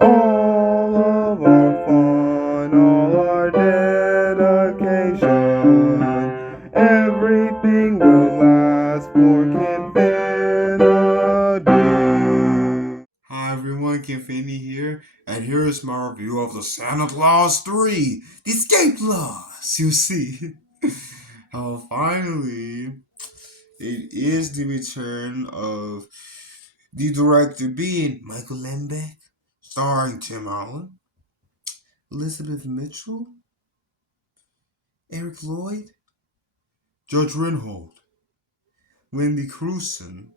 All of our fun, all our dedication, everything will last for Kinfinity. Hi everyone, Kinfinity here, and here is my review of the Santa Claus 3, The Escape Clause. You see, finally, it is the return of the director being Michael Lembeck, starring Tim Allen, Elizabeth Mitchell, Eric Lloyd, Judge Reinhold, Wendy Crewson,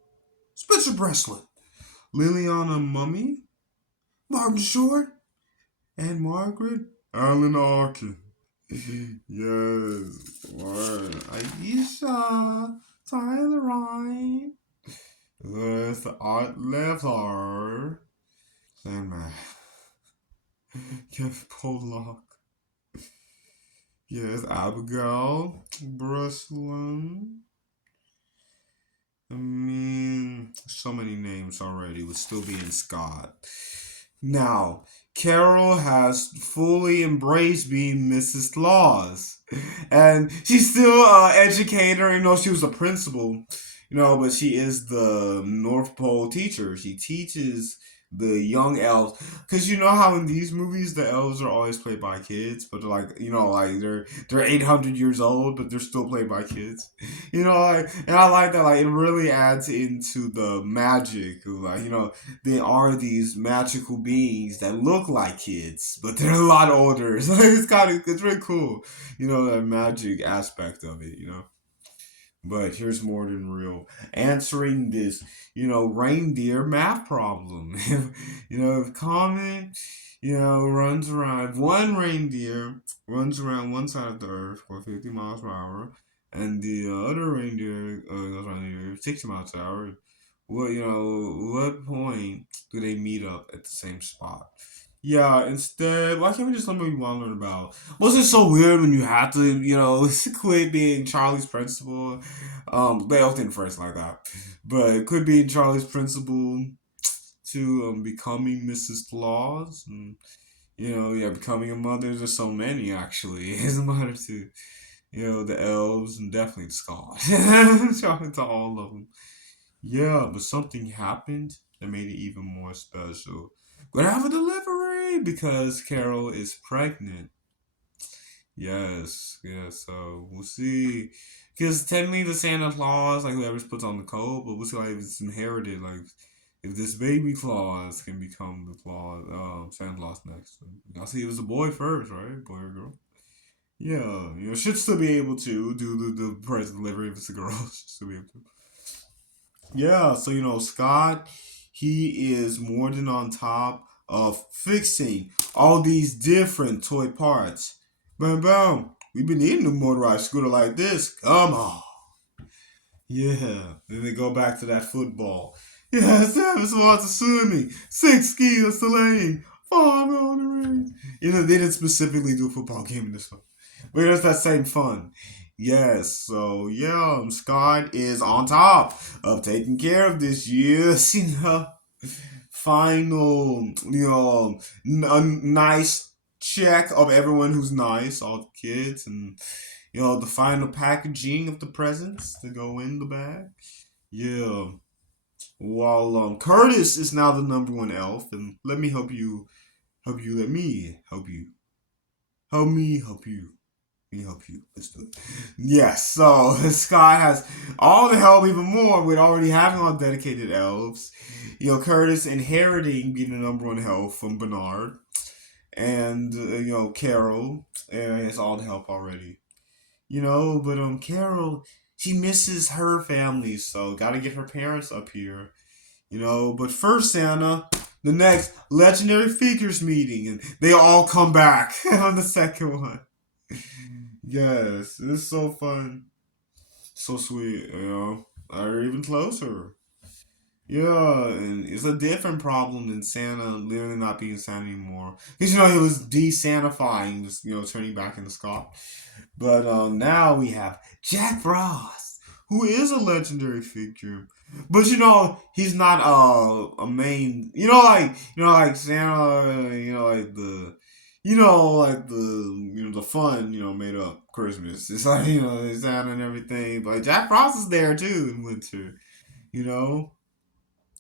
Spencer Breslin, Liliana Mummy, Martin Short, and Margaret Allen Arkin. Yes, one. Aisha, Tyler Ryan, with Art Lever, Sandman, Jeff Pollock, yes, Abigail Breslin. I mean, so many names already with still being Scott. Now, Carol has fully embraced being Mrs. Claus. And she's still an educator, she was a principal, but she is the North Pole teacher. She teaches the young elves. Because you know how in these movies the elves are always played by kids, but they're like, they're 800 years old, but they're still played by kids. And I like that, it really adds into the magic of, they are these magical beings that look like kids, but they're a lot older. So it's really cool, that magic aspect of it. But here's more than real. Answering this, reindeer math problem. If Comet, runs around, if one reindeer runs around one side of the earth for 50 miles per hour, and the other reindeer goes around the earth 60 miles per hour, what point do they meet up at the same spot? Yeah, instead, why can't we just learn what we want to learn about? Was it so weird when you had to, quit being Charlie's principal? They all didn't first like that, but quit being Charlie's principal to becoming Mrs. Claus, and yeah, becoming a mother. There's so many actually. As a mother to, the elves and definitely the Scott. Talking to all of them. Yeah, but something happened that made it even more special. Gonna have a delivery because Carol is pregnant. Yes, yes. So we'll see. Because technically, the Santa Claus, like whoever puts on the coat, but we'll see if it's inherited. Like if this baby Claus can become the Claus, Santa Claus next. I see it was a boy first, right? Boy or girl? Yeah, should still be able to do the present delivery if it's a girl. Should still be able to. Yeah, so Scott, he is more than on top of fixing all these different toy parts. Bam bam. We've been needing a motorized scooter like this. Come on. Yeah. Then they go back to that football. Yeah, 7 spots of swimming, 6 skis of sleighing, 5 on the rings. They didn't specifically do a football game in this one. But it's that same fun. Yes, so yeah, Scott is on top of taking care of this year's, final, a nice check of everyone who's nice, all the kids, and the final packaging of the presents to go in the bag. Yeah. While Curtis is now the number one elf, and let me help you, let me help you, help me help you. Let me help you. Let's do it. Yes, so Scott has all the help, even more, with already having all dedicated elves. Curtis inheriting being the number one elf from Bernard, and Carol has all the help already. But Carol, she misses her family, so gotta get her parents up here. But first, Santa, the next legendary figures meeting, and they all come back on the second one. Yes, it's so fun, so sweet. Are even closer. Yeah, and it's a different problem than Santa literally not being Santa anymore. Because he was de-Santifying, just turning back into Scott. But now we have Jack Frost, who is a legendary figure. But he's not a main. Like Santa. The fun. Made up Christmas. It's like Santa and everything. But Jack Frost is there too in winter. You know,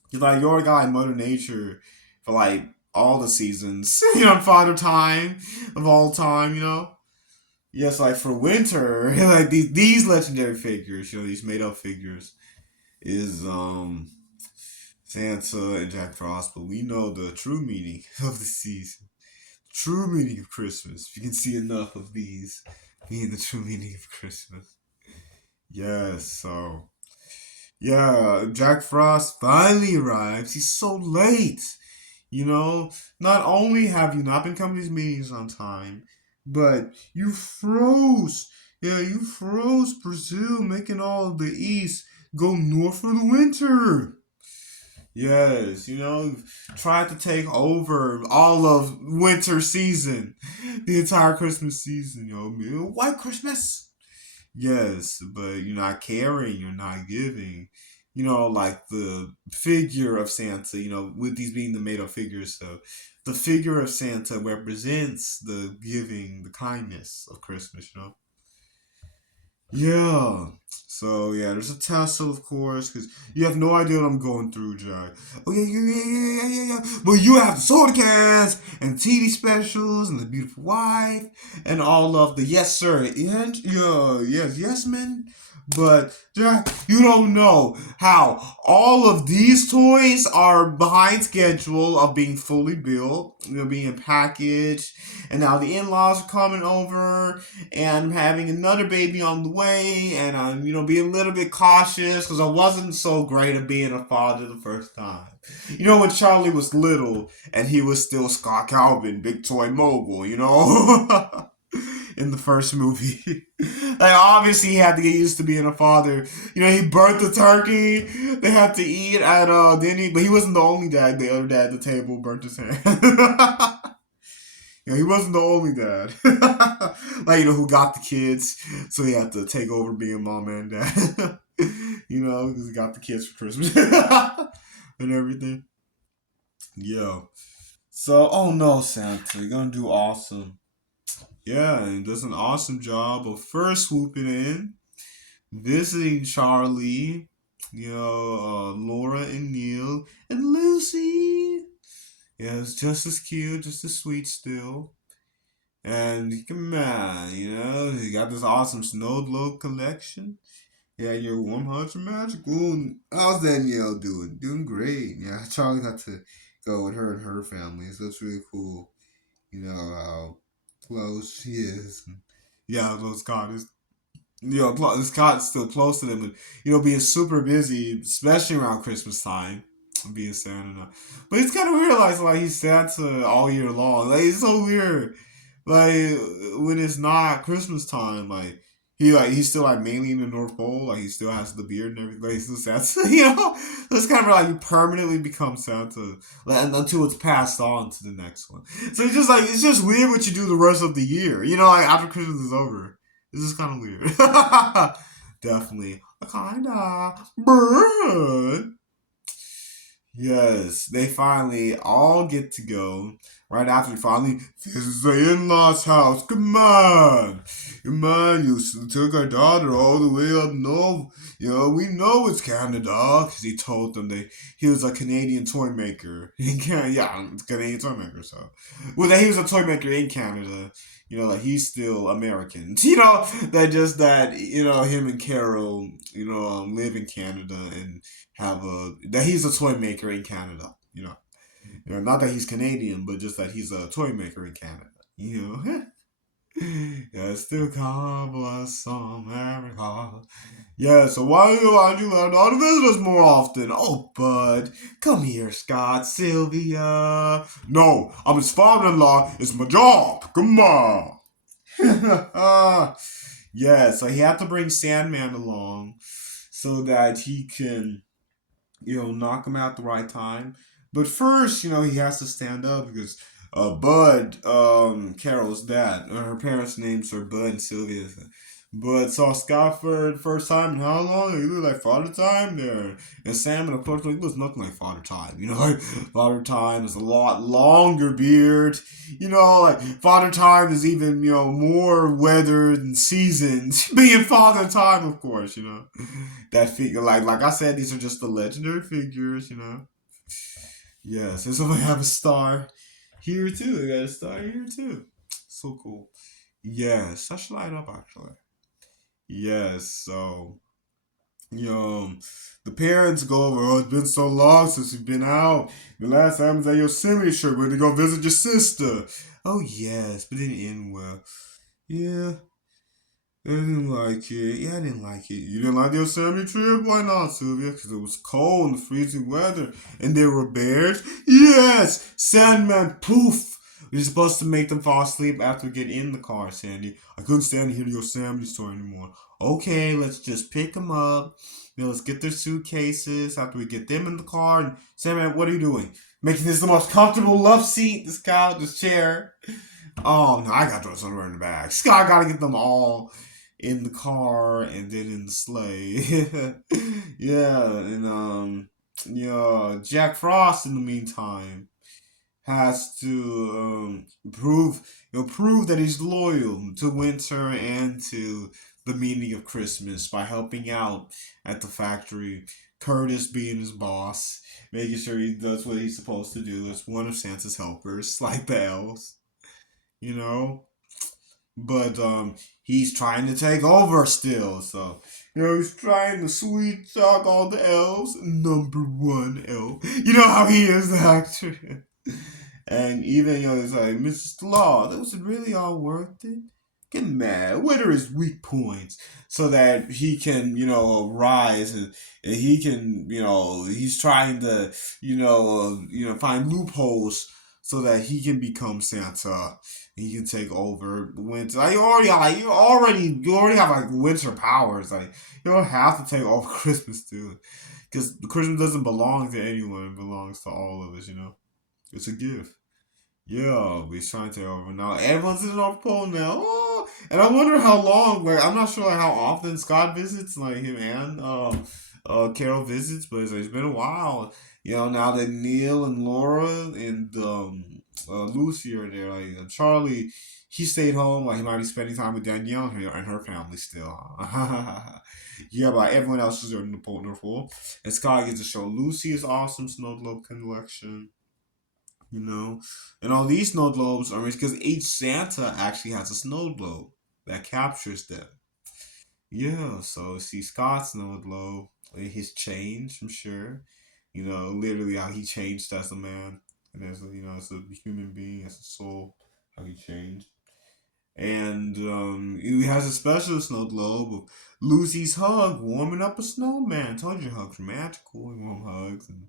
he's like you already got like Mother Nature for like all the seasons. Father Time of all time. Yes, like for winter, like these legendary figures. These made up figures is Santa and Jack Frost, but we know the true meaning of the season, true meaning of Christmas. If you can see enough of these being the true meaning of Christmas. Yes, so yeah, Jack Frost finally arrives. He's so late. You know, not only have you not been coming to these meetings on time, but you froze. Yeah, you froze Brazil, making all of the East go north for the winter. Yes, tried to take over all of winter season, the entire Christmas season, White Christmas. Yes, but you're not caring, you're not giving. Like the figure of Santa, with these being the made up figures, so the figure of Santa represents the giving, the kindness of Christmas. Yeah. So yeah, there's a tussle, of course, because you have no idea what I'm going through, Jack. Oh yeah, yeah, yeah, yeah, yeah, yeah. But you have the soda cans and TV specials and the beautiful wife and all of the yes sir and yeah, yes men. But Jack, you don't know how all of these toys are behind schedule of being fully built, being packaged, and now the in-laws are coming over and I'm having another baby on the way, and I'm being a little bit cautious because I wasn't so great at being a father the first time. When Charlie was little and he was still Scott Calvin, big toy mogul, in the first movie. Like obviously he had to get used to being a father. He burnt the turkey. They had to eat at but he wasn't the only dad. The other dad at the table burnt his hand. He wasn't the only dad. Like, who got the kids, so he had to take over being mom and dad. Because he got the kids for Christmas and everything. Yeah. So, oh no, Santa, you're gonna do awesome. Yeah, and does an awesome job of first swooping in, visiting Charlie, Laura and Neil, and Lucy. Yeah, it's just as cute, just as sweet still. And come on, you got this awesome snow globe collection. Yeah, your warm hugs are magical. And how's Danielle doing? Doing great. Yeah, Charlie got to go with her and her family, so it's really cool. How close she is. Yeah, those Scott is Scott's still close to them, and being super busy, especially around Christmas time, being Santa. But it's kind of weird, like he's Santa all year long. Like it's so weird. Like when it's not Christmas time, he's still like mainly in the North Pole. Like he still has the beard and everything. Like, he's still Santa, So it's kind of like you permanently become Santa, like, until it's passed on to the next one. So it's just weird what you do the rest of the year. Like after Christmas is over. This is kind of weird. Definitely a kinda bird. Yes, they finally all get to go. Right after finally, this is the in-laws house. Come on. Come on, you took our daughter all the way up north. We know it's Canada. Because he told them he was a Canadian toy maker. Yeah, Canadian toy maker, so. Well, that he was a toy maker in Canada. Like he's still American. Him and Carol, live in Canada and that he's a toy maker in Canada. Not that he's Canadian, but just that he's a toy maker in Canada. Yeah, still God bless America. Yeah, so why do you learn how to visit us more often? Oh, bud, come here, Scott, Sylvia. No, I'm his father-in-law. It's my job. Come on. Yeah, so he had to bring Sandman along so that he can knock him out the right time. But first, he has to stand up because Bud, Carol's dad, her parents' names are Bud and Sylvia. But saw Scott for the first time in how long? He looked like Father Time there. And Sam, of course, like, looks nothing like Father Time. You know, like Father Time is a lot longer beard. You know, like Father Time is even, more weathered and seasoned. Being Father Time, of course, That figure, like I said, these are just the legendary figures. Yes, and so I have a star here too. I got a star here too. So cool. Yes, I should light up actually. Yes, so the parents go over. Oh, it's been so long since you've been out. The last time was at Yosemite trip. Went to go visit your sister. Oh yes, but it didn't end well. Yeah, I didn't like it. Yeah, I didn't like it. You didn't like the Yosemite trip? Why not, Sylvia? Because it was cold and freezing weather. And there were bears? Yes! Sandman, poof! You're supposed to make them fall asleep after we get in the car, Sandy. I couldn't stand to hear the Yosemite story anymore. Okay, let's just pick them up. Let's get their suitcases after we get them in the car. And Sandman, what are you doing? Making this the most comfortable love seat, this couch, this chair. Oh no, I got to throw somewhere in the bag. Scott got to get them all in the car and then in the sleigh. Yeah, and yeah, Jack Frost in the meantime has to prove that he's loyal to winter and to the meaning of Christmas by helping out at the factory. Curtis being his boss, making sure he does what he's supposed to do as one of Santa's helpers, like the elves, you know but he's trying to take over still. So he's trying to sweet talk all the elves. Number one elf. You know how he is, the actor. And even it's like Mrs. Law. That was it really all worth it. Get mad. What are his weak points so that he can rise and he can he's trying to find loopholes so that he can become Santa. He can take over the winter. Like you already have like winter powers. Like you don't have to take over Christmas too, because Christmas doesn't belong to anyone. It belongs to all of us. It's a gift. Yeah, we're trying to take over now. Everyone's in the North Pole now. Oh, and I wonder how long. Like I'm not sure like how often Scott visits. Like him and Carol visits, but it's been a while. Now that Neil and Laura and Lucy are there, like Charlie, he stayed home. Like he might be spending time with Danielle and her family still. Yeah, but like, everyone else is in the North Pole, and Scott gets to show Lucy's awesome snow globe collection. you know. And all these snow globes are because each Santa actually has a snow globe that captures them. Yeah, so see Scott's snow globe, his change, I'm sure. Literally how he changed as a man and as a human being, as a soul, how he changed. And he has a special snow globe of Lucy's hug, warming up a snowman. Told you hugs are magical, warm hugs. And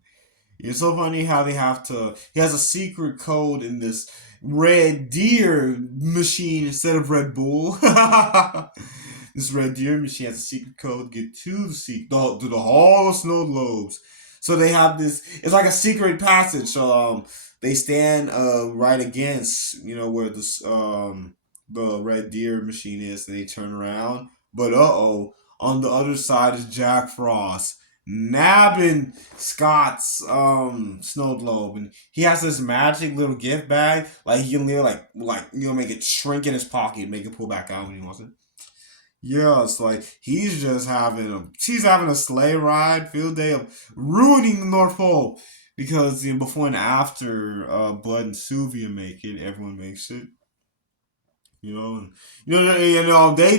it's so funny how they have to. He has a secret code in this Red Deer machine instead of Red Bull. This Red Deer machine has a secret code to get to the Hall of Snow Globes. So they have this. It's like a secret passage. So they stand right against where the Red Deer machine is, and they turn around. But on the other side is Jack Frost nabbing Scott's snow globe, and he has this magic little gift bag. Like he can literally make it shrink in his pocket, make it pull back out when he wants it. Yeah, it's like he's having a sleigh ride field day of ruining the North Pole because before and after Bud and Sylvia make it, everyone makes it. They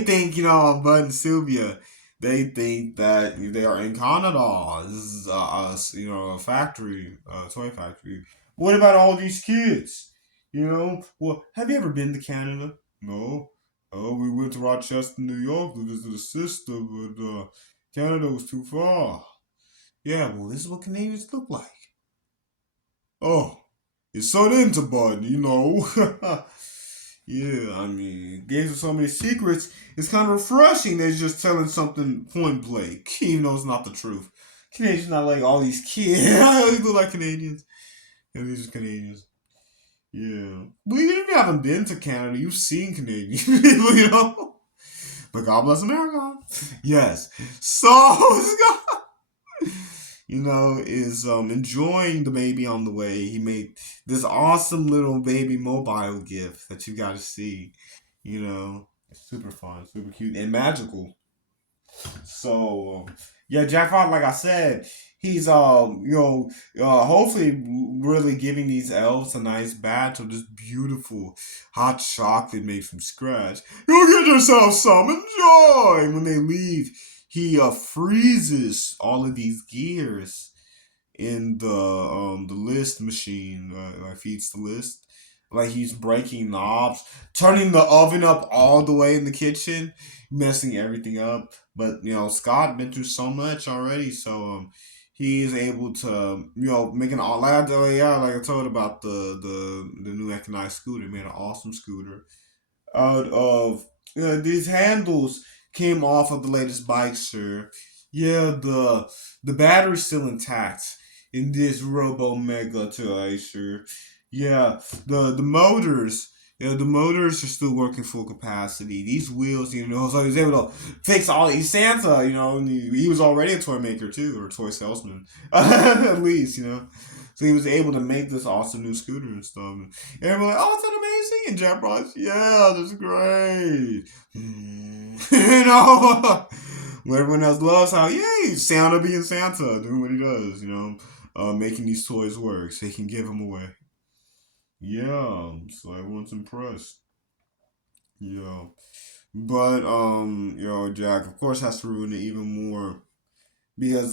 think, Bud and Sylvia, they think that they are in Canada. This is a factory, a toy factory. What about all these kids? Well, have you ever been to Canada? No. Oh, we went to Rochester, New York to visit a sister, but Canada was too far. Yeah, well, this is what Canadians look like. Oh, it's so into Bud. Yeah, I mean, games with so many secrets, it's kind of refreshing. They're just telling something point blank, even though it's not the truth. Canadians not like all these kids. They look like Canadians. Yeah, these are Canadians. Yeah. Well, even if you haven't been to Canada, you've seen Canadian people, But God bless America. Yes. So Scott, is enjoying the baby on the way. He made this awesome little baby mobile gift that you got to see. Super fun, super cute, and magical. So yeah, Jack Frost, like I said, he's hopefully really giving these elves a nice batch of this beautiful hot chocolate made from scratch. Go get yourself some, enjoy. When they leave, he freezes all of these gears in the list machine, like feeds the list. Like he's breaking knobs, turning the oven up all the way in the kitchen, messing everything up. But Scott been through so much already, so he is able to make an all like I told about the new mechanized scooter. Made an awesome scooter out of these handles came off of the latest bike, sir. Yeah, the battery's still intact in this Robo Mega toy, sir. Yeah, the motors. Yeah, the motors are still working full capacity. These wheels, so he was able to fix all. He's Santa, and he was already a toy maker too, or a toy salesman, at least, So he was able to make this awesome new scooter and stuff. And everyone like, oh, it's amazing. And Jack Frost, yeah, that's great. Well, everyone else loves how, yay, Santa being Santa, doing what he does, making these toys work so he can give them away. Yeah, so everyone's impressed. Yeah. But, Jack, of course, has to ruin it even more because,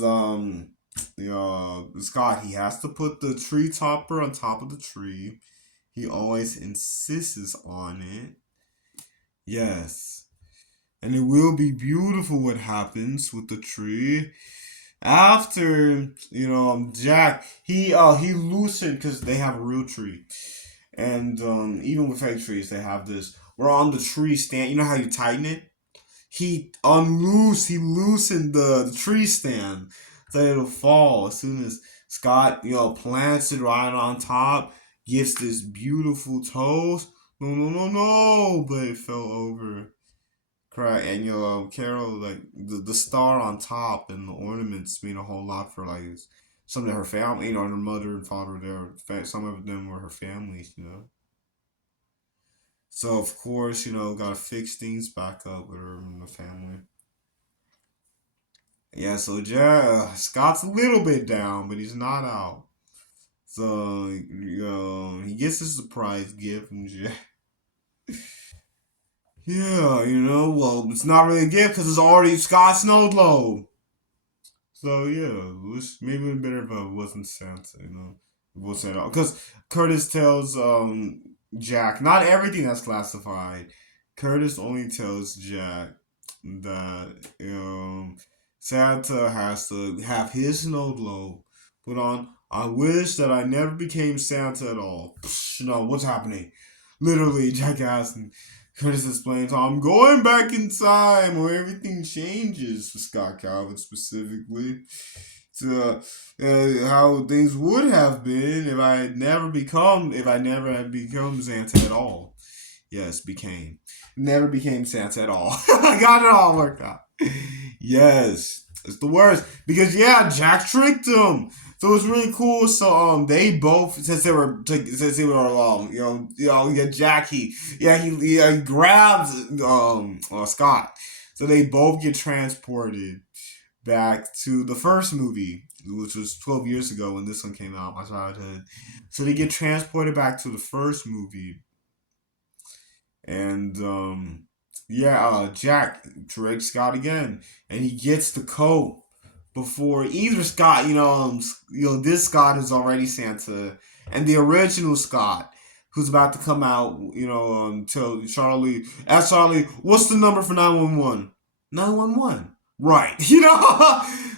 Scott, he has to put the tree topper on top of the tree. He always insists on it. Yes. And it will be beautiful what happens with the tree. After, Jack, he loosened because they have a real tree. And even with fake trees, they have this. We're on the tree stand. You know how you tighten it? He loosened the tree stand so it'll fall as soon as Scott, plants it right on top, gives this beautiful toast. No, no, no, no, but it fell over. Correct, and Carol, like the star on top and the ornaments mean a whole lot for like some of her family, her mother and father were there. Some of them were her families. So of course, gotta fix things back up with her and the family. Yeah, so Scott's a little bit down, but he's not out. So he gets a surprise gift from Jack. Yeah, well, it's not really a gift because it's already Scott Snowglobe. So yeah, maybe it'd better if it wasn't Santa, It wasn't at all. Because Curtis tells Jack not everything that's classified. Curtis only tells Jack that Santa has to have his snow globe put on. I wish that I never became Santa at all. Psh, what's happening? Literally, Jack asks, and Curtis explains, I'm going back in time where everything changes for Scott Calvin specifically. To how things would have been if I never had become Santa at all. Yes, became. Never became Santa at all. I got it all worked out. Yes. It's the worst. Because yeah, Jack tricked him. So it's really cool. So they both yeah, Jackie. He grabs Scott. So they both get transported back to the first movie, which was 12 years ago when this one came out, my childhood. So they get transported back to the first movie and Jack tricks Scott again, and he gets the coat before either Scott. This Scott is already Santa, and the original Scott, who's about to come out. Tell Charlie, ask Charlie, what's the number for 911? 911. Right.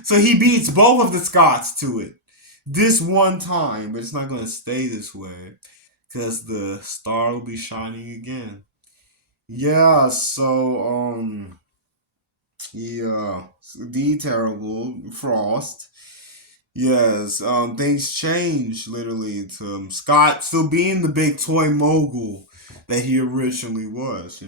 So he beats both of the Scotts to it this one time, but it's not going to stay this way because the star will be shining again. Yeah, so yeah, the terrible Frost. Yes, things change literally to Scott still being the big toy mogul that he originally was.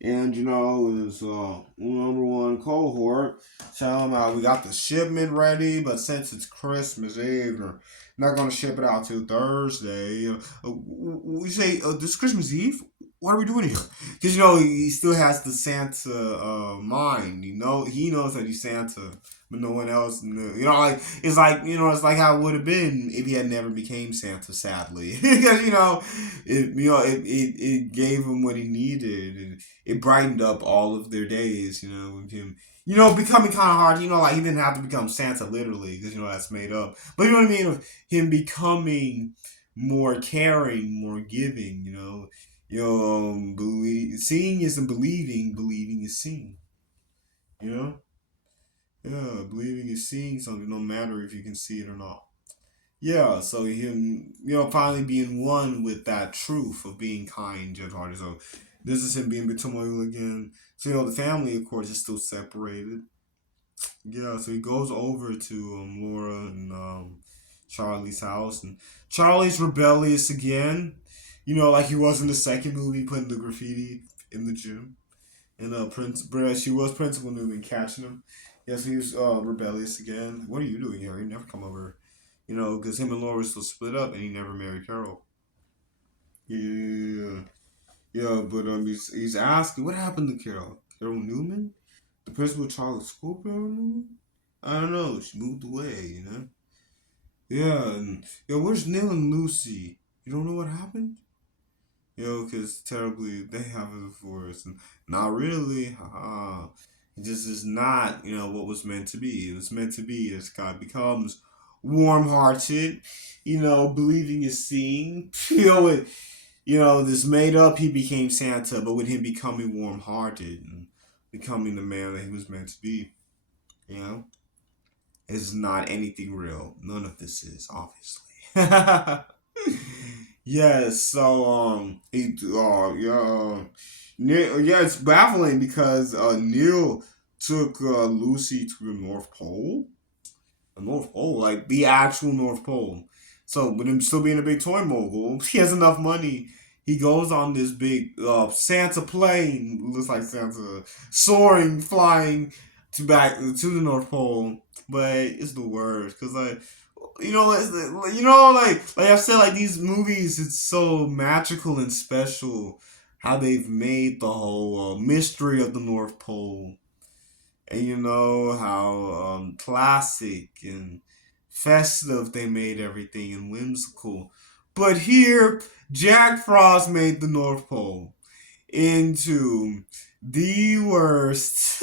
And his number one cohort tell him we got the shipment ready, but since it's Christmas Eve, we're not gonna ship it out till Thursday. We say this Christmas Eve. What are we doing here? Because he still has the Santa mind. He knows that he's Santa, but no one else knew. It's like how it would have been if he had never became Santa. Sadly, because it gave him what he needed. And it brightened up all of their days, with him, becoming kind of hard, like he didn't have to become Santa literally, because, that's made up. But you know what I mean? Of him becoming more caring, more giving, seeing isn't believing, believing is seeing, you know? Yeah, believing is seeing something, no matter if you can see it or not. Yeah, so him, finally being one with that truth of being kind, gentle-hearted. So this is him being turmoil again. So the family, of course, is still separated. Yeah, so he goes over to Laura and Charlie's house, and Charlie's rebellious again. Like he was in the second movie, putting the graffiti in the gym. And she was Principal Newman catching him. Yes, he was rebellious again. What are you doing here? He never come over. Because him and Laura were still split up, and he never married Carol. Yeah, yeah, but he's asking what happened to Carol. Carol Newman, the principal of Charlotte School, Carol Newman. I don't know. She moved away. Yeah, and where's Neil and Lucy? You don't know what happened? Because terribly they have a divorce, and not really. It just is not, what was meant to be. It was meant to be that Scott becomes warm-hearted, believing is seeing. This made up. He became Santa, but with him becoming warm-hearted and becoming the man that he was meant to be, you know, it's not anything real. None of this is obviously. Yes, so yeah, it's baffling because Neil took Lucy to the North Pole. The North Pole, like the actual North Pole. So, with him still being a big toy mogul, he has enough money. He goes on this big Santa plane, looks like Santa, soaring, flying back to the North Pole. But it's the worst because like I've said, like these movies, it's so magical and special how they've made the whole mystery of the North Pole, and how classic and festive they made everything and whimsical. But here, Jack Frost made the North Pole into the worst.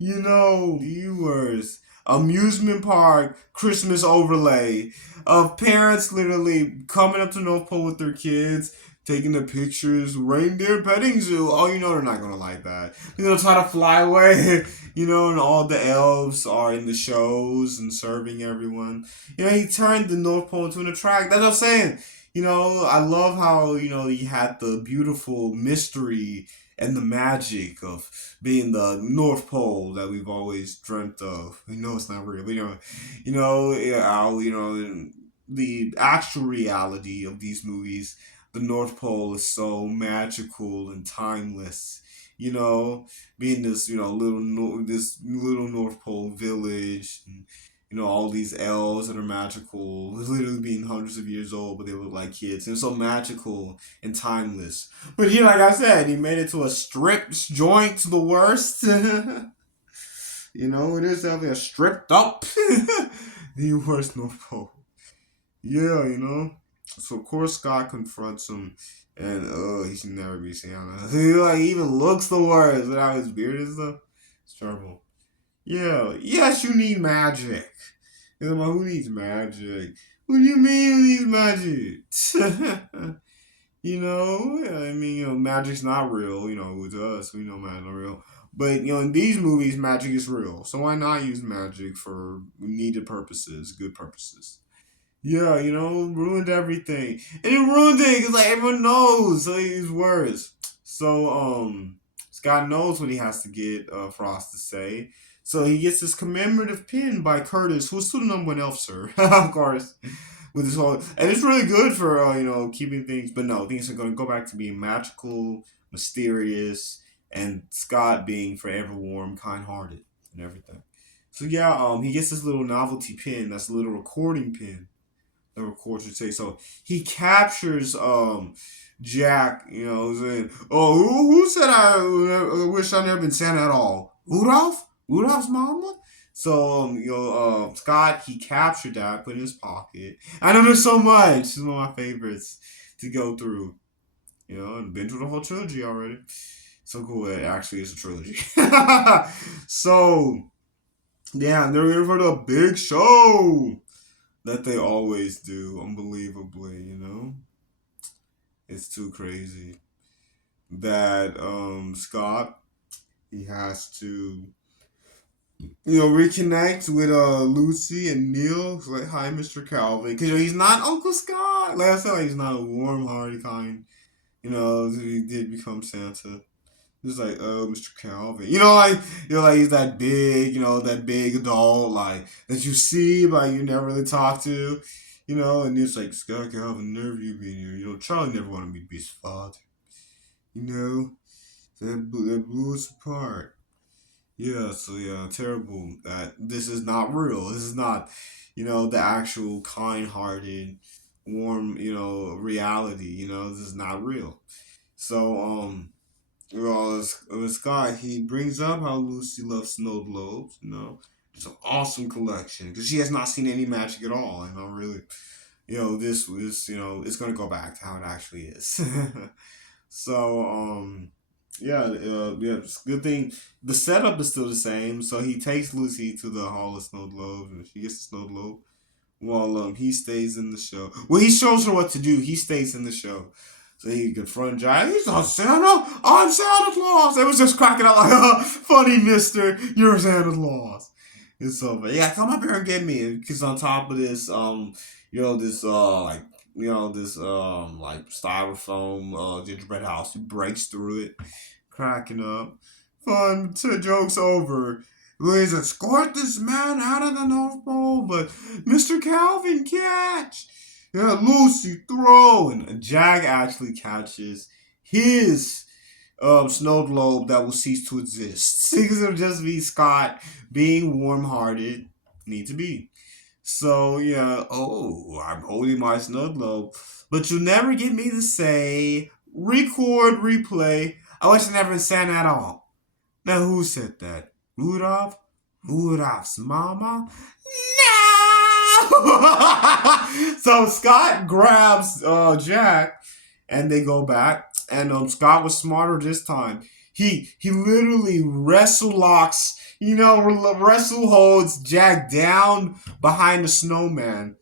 Viewers, amusement park Christmas overlay of parents literally coming up to North Pole with their kids, taking the pictures, reindeer petting zoo. Oh, they're not gonna like that. They're gonna try to fly away, and all the elves are in the shows and serving everyone. He turned the North Pole into an attraction. That's what I'm saying. I love how, he had the beautiful mystery and the magic of being the North Pole that we've always dreamt of. We know it's not real, but the actual reality of these movies, the North Pole is so magical and timeless. Being this this little North Pole village, and all these elves that are magical, literally being hundreds of years old, but they look like kids. And it's so magical and timeless. But like I said, he made it to a strip joint, the worst. It is definitely a stripped up, the worst North Pole. Yeah, So of course Scott confronts him, and he should never be Santa. He even looks the worst without his beard and stuff. It's terrible. Yeah, yes, you need magic. And I'm like, who needs magic? What do you mean who needs magic? Magic's not real, with us, we know magic's not real. But, in these movies, magic is real. So why not use magic for needed purposes, good purposes? Yeah, ruined everything. And it ruined it because, like, everyone knows. So he's worse. So, Scott knows what he has to get Frost to say. So he gets this commemorative pin by Curtis, who's still the number one elf, sir. Of course. With this whole, and it's really good for keeping things. But no, things are going to go back to being magical, mysterious, and Scott being forever warm, kind-hearted, and everything. So yeah, he gets this little novelty pin. That's a little recording pin that records your take. So he captures Jack. Saying, "Oh, who said I wish I never been Santa at all? Rudolph? Rudolph's mama." So Scott, he captured that, put it in his pocket. I know there's so much. It's one of my favorites to go through. And been through the whole trilogy already. So cool. It actually is a trilogy. So yeah, they're in for the big show that they always do, unbelievably. It's too crazy that Scott, he has to reconnect with Lucy and Neil. It's like, hi, Mr. Calvin, because he's not Uncle Scott. Like I said, like, he's not a warm-hearted kind. He did become Santa. He's like, oh, Mr. Calvin. Like he's that big, that big adult, like that you see, but you never really talk to. And it's like, Scott Calvin, never you been here. Charlie never wanted me to be his father. You know, that blew us apart. Yeah, so yeah, terrible. That this is not real. This is not, the actual kind-hearted, warm, reality. This is not real. So, with Scott, he brings up how Lucy loves snow globes. It's an awesome collection because she has not seen any magic at all, and I'm really, this was, it's gonna go back to how it actually is. So, yeah, it's a good thing. The setup is still the same. So he takes Lucy to the Hall of Snow Globes, and she gets the snow globe. Well, he stays in the show. Well, he shows her what to do. He stays in the show. So he confront Jack. He's not Santa. I'm Santa Claus. It was just cracking up like, funny, mister. You're Santa Claus. And so, but yeah, come up here and get me. Because on top of this, this, like, this, like, styrofoam, gingerbread house, he breaks through it, cracking up. Fun, joke's over. Louise escort this man out of the North Pole, but Mr. Calvin catch. Yeah, Lucy throw, and Jack actually catches his snow globe that will cease to exist. Because it'll just be Scott being warm-hearted, need to be. So yeah, oh, I'm holding my snow globe, but you'll never get me to say record, replay. I wish I never been Santa at all. Now, who said that? Rudolph? Rudolph's mama? No! So Scott grabs Jack, and they go back. And Scott was smarter this time. He literally wrestle locks, wrestle holds Jack down behind the snowman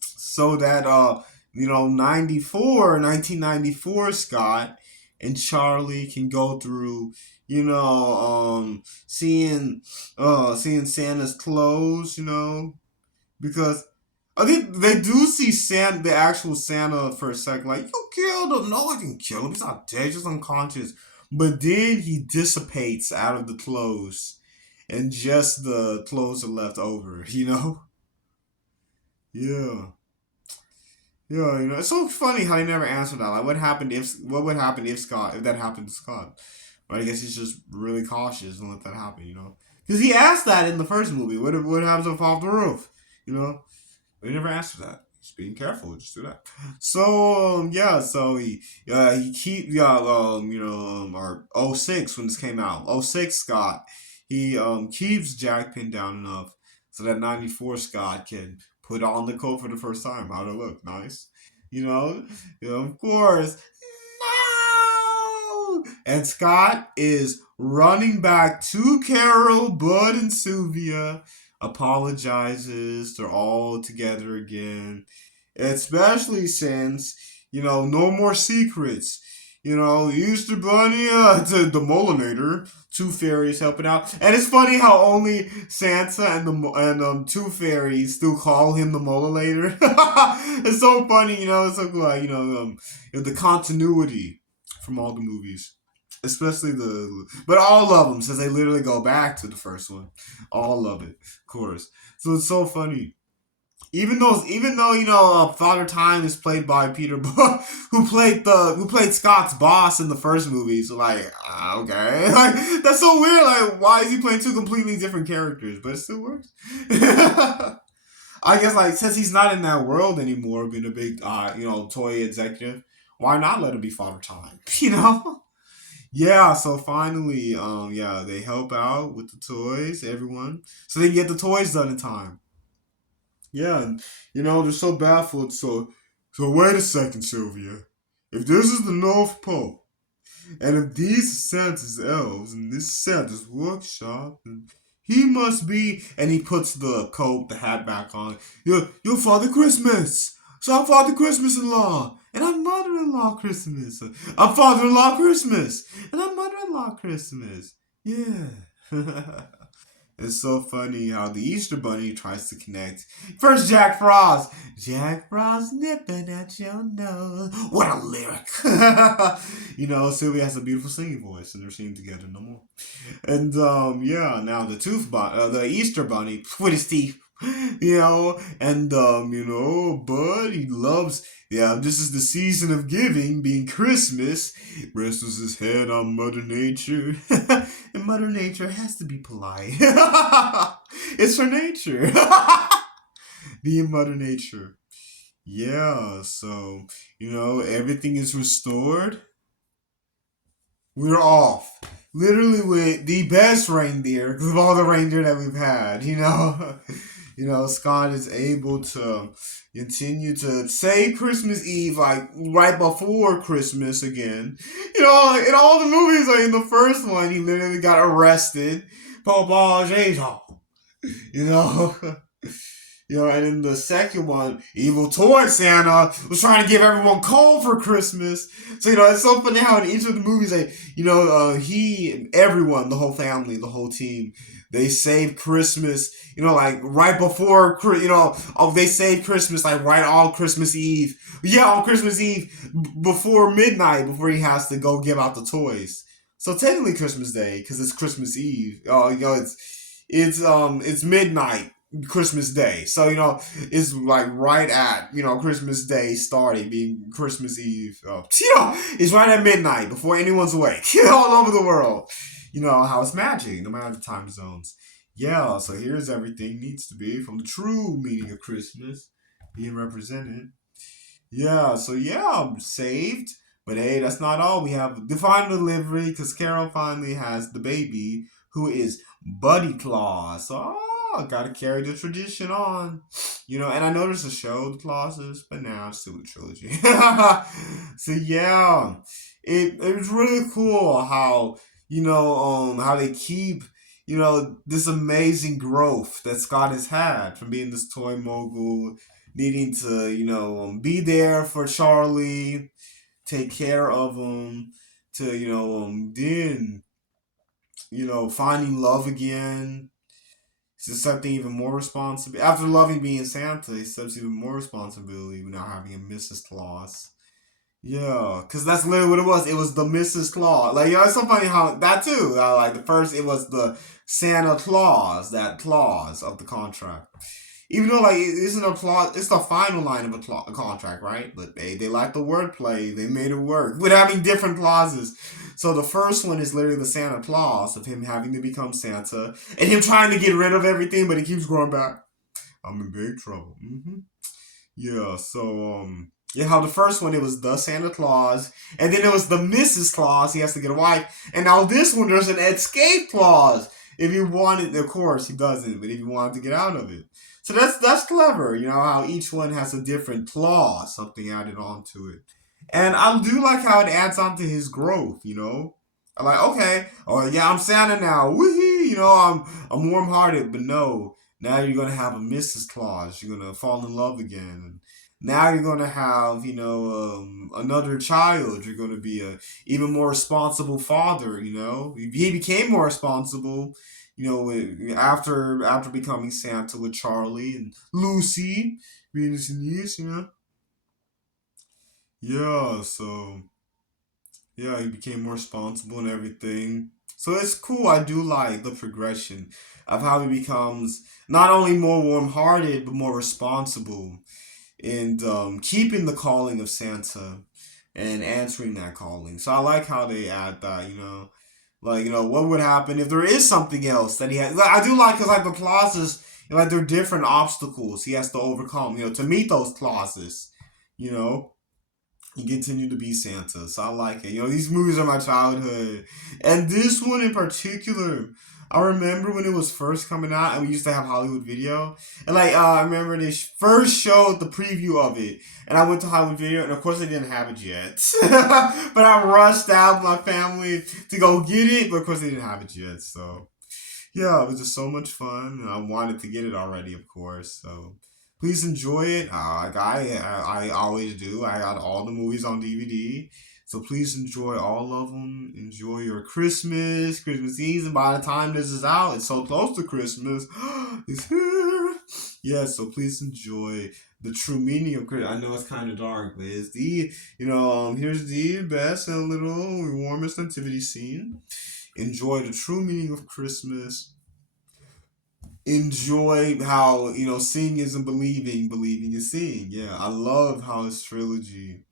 so that 1994 Scott and Charlie can go through, seeing Santa's clothes, because I think they do see Santa, the actual Santa, for a second. Like, you killed him. No, I didn't kill him. He's not dead. He's just unconscious. But then he dissipates out of the clothes, and just the clothes are left over. Yeah. Yeah, it's so funny how they never answered that. Like, what would happen if that happened to Scott? Right? I guess he's just really cautious and let that happen. Because he asked that in the first movie. What happens if I fall off the roof? They never answered that. Just being careful. Just do that. So yeah. So he keep or '06 when this came out. '06 Scott. He keeps Jack pinned down enough so that '94 Scott can put on the coat for the first time. How'd it look? Nice. You know. Of course. No. And Scott is running back to Carol, Bud, and Sylvia, apologizes. They're all together again. Especially since, no more secrets. Easter Bunny to the Molinator, two fairies helping out. And it's funny how only Santa and two fairies still call him the Molinator. It's so funny, it's so cool, the continuity from all the movies. Especially but all of them, since they literally go back to the first one. All of it, of course. So it's so funny. even though Father Time is played by Peter who played Scott's boss in the first movie. So like, okay, like that's so weird. Like, why is he playing two completely different characters? But it still works. I guess like since he's not in that world anymore, being a big toy executive, why not let him be Father Time? You know. Yeah, so finally, yeah, they help out with the toys, everyone, so they can get the toys done in time. Yeah, and they're so baffled. So wait a second, Sylvia. If this is the North Pole, and if these are Santa's elves, and this is Santa's workshop, and he must be. And he puts the coat, the hat back on. You're Father Christmas. So I'm Father Christmas-in-law, and I'm Mother-in-law Christmas. I'm Father-in-law Christmas, and I'm Mother-in-law Christmas. Yeah. It's so funny how the Easter Bunny tries to connect. First, Jack Frost. Jack Frost nipping at your nose. What a lyric. Sylvia has a beautiful singing voice, and they're singing together no more. And yeah, now the Easter Bunny with his teeth. And Bud, he loves. Yeah, this is the season of giving, being Christmas. Rests his head on Mother Nature, and Mother Nature has to be polite. It's her nature, being Mother Nature. Yeah, so everything is restored. We're off. Literally with the best reindeer of all the reindeer that we've had, Scott is able to continue to say Christmas Eve like right before Christmas again. Like in all the movies, like in the first one, he literally got arrested. Papa Jason. You know? And in the second one, Evil Toy Santa was trying to give everyone coal for Christmas. So, it's so funny how in each of the movies, everyone, the whole family, the whole team, they saved Christmas, like right before, they saved Christmas, like right on Christmas Eve. Yeah, on Christmas Eve, before midnight, before he has to go give out the toys. So technically Christmas Day, because it's Christmas Eve. It's midnight Christmas Day. So, it's like right at, Christmas Day starting, being Christmas Eve. It's right at midnight before anyone's awake, all over the world. How it's magic, no matter the time zones. Yeah, so here's everything needs to be from the true meaning of Christmas being represented. Yeah, so yeah, I'm saved. But hey, that's not all. We have divine delivery because Carol finally has the baby who is Buddy Claus. So, gotta carry the tradition on. And I know there's a show, The Clauses, but now it's still a trilogy. So, yeah, it was really cool how they keep, this amazing growth that Scott has had from being this toy mogul needing to, be there for Charlie, take care of him, to, then, finding love again. It's just something even more responsible. After loving being Santa, he accepts even more responsibility now having a Mrs. Claus. Yeah, because that's literally what it was. It was the Mrs. Claus. Like, it's so funny how that too. Like, the first, it was the Santa Claus, that clause of the contract. Even though like it isn't a clause, it's the final line of a contract, right? But they like the wordplay. They made it work with having different clauses. So the first one is literally the Santa Claus of him having to become Santa and him trying to get rid of everything, but he keeps growing back. I'm in big trouble. Yeah. So yeah, how the first one it was the Santa Claus, and then it was the Mrs. Claus. He has to get a wife, and now this one there's an escape clause. If you wanted, of course he doesn't, but if you wanted to get out of it. So that's clever, how each one has a different clause, something added onto it. And I do like how it adds on to his growth. I'm like, okay, oh yeah, I'm Santa now. Woohoo, I'm warm hearted, but no, now you're gonna have a Mrs. Claus. You're gonna fall in love again. And now you're gonna have, another child. You're gonna be a even more responsible father. He became more responsible after becoming Santa with Charlie and Lucy being his niece. Yeah, so Yeah, he became more responsible and everything. So it's cool. I do like the progression of how he becomes not only more warm-hearted but more responsible and keeping the calling of Santa and answering that calling. So I like how they add that. Like, what would happen if there is something else that he has? Like, I do like because like the clauses, like they're different obstacles he has to overcome. To meet those clauses. You know, he continued to be Santa. So I like it. These movies are my childhood. And this one in particular, I remember when it was first coming out and we used to have Hollywood Video. And like, I remember they first showed the preview of it. And I went to Hollywood Video and of course they didn't have it yet. But I rushed out with my family to go get it. But of course they didn't have it yet. So yeah, it was just so much fun. And I wanted to get it already, of course. So please enjoy it. Like I always do. I got all the movies on DVD. So please enjoy all of them. Enjoy your Christmas season. By the time this is out, it's so close to Christmas. It's here. Yeah, so please enjoy the true meaning of Christmas. I know it's kind of dark, but it's here's the best and little warmest nativity scene. Enjoy the true meaning of Christmas. Enjoy how seeing isn't believing, believing is seeing. Yeah, I love how this trilogy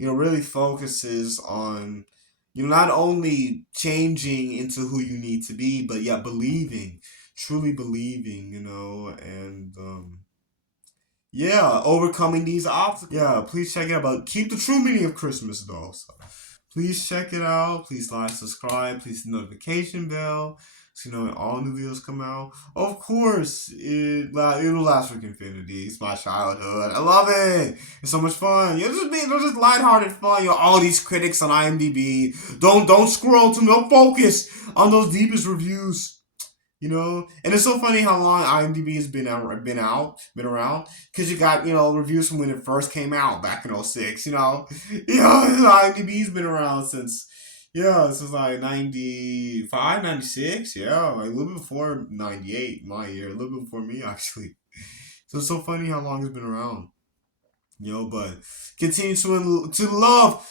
really focuses on not only changing into who you need to be, but yeah, believing, truly believing, and yeah, overcoming these obstacles. Yeah, please check it out. But keep the true meaning of Christmas though. So please check it out. Please like, subscribe. Please hit the notification bell so when all new videos come out. Of course, it'll last for infinity. It's my childhood. I love it. It's so much fun. They're just lighthearted fun. All these critics on IMDb. Don't scroll to me. Don't focus on those deepest reviews. And it's so funny how long IMDb has been around, because you got reviews from when it first came out back in '06. IMDb's been around since like 95, 96. Yeah, like a little bit before 98, my year, a little bit before me actually. So it's so funny how long it's been around. But continue to love,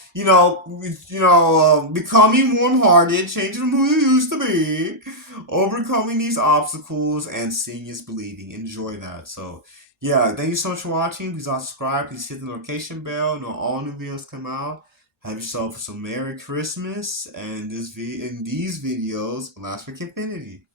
becoming warm-hearted, changing from who you used to be, overcoming these obstacles, and seeing is believing. Enjoy that. So, yeah, thank you so much for watching. Please subscribe. Please hit the notification bell. All new videos come out. Have yourself some Merry Christmas, and in these videos last for Infinity.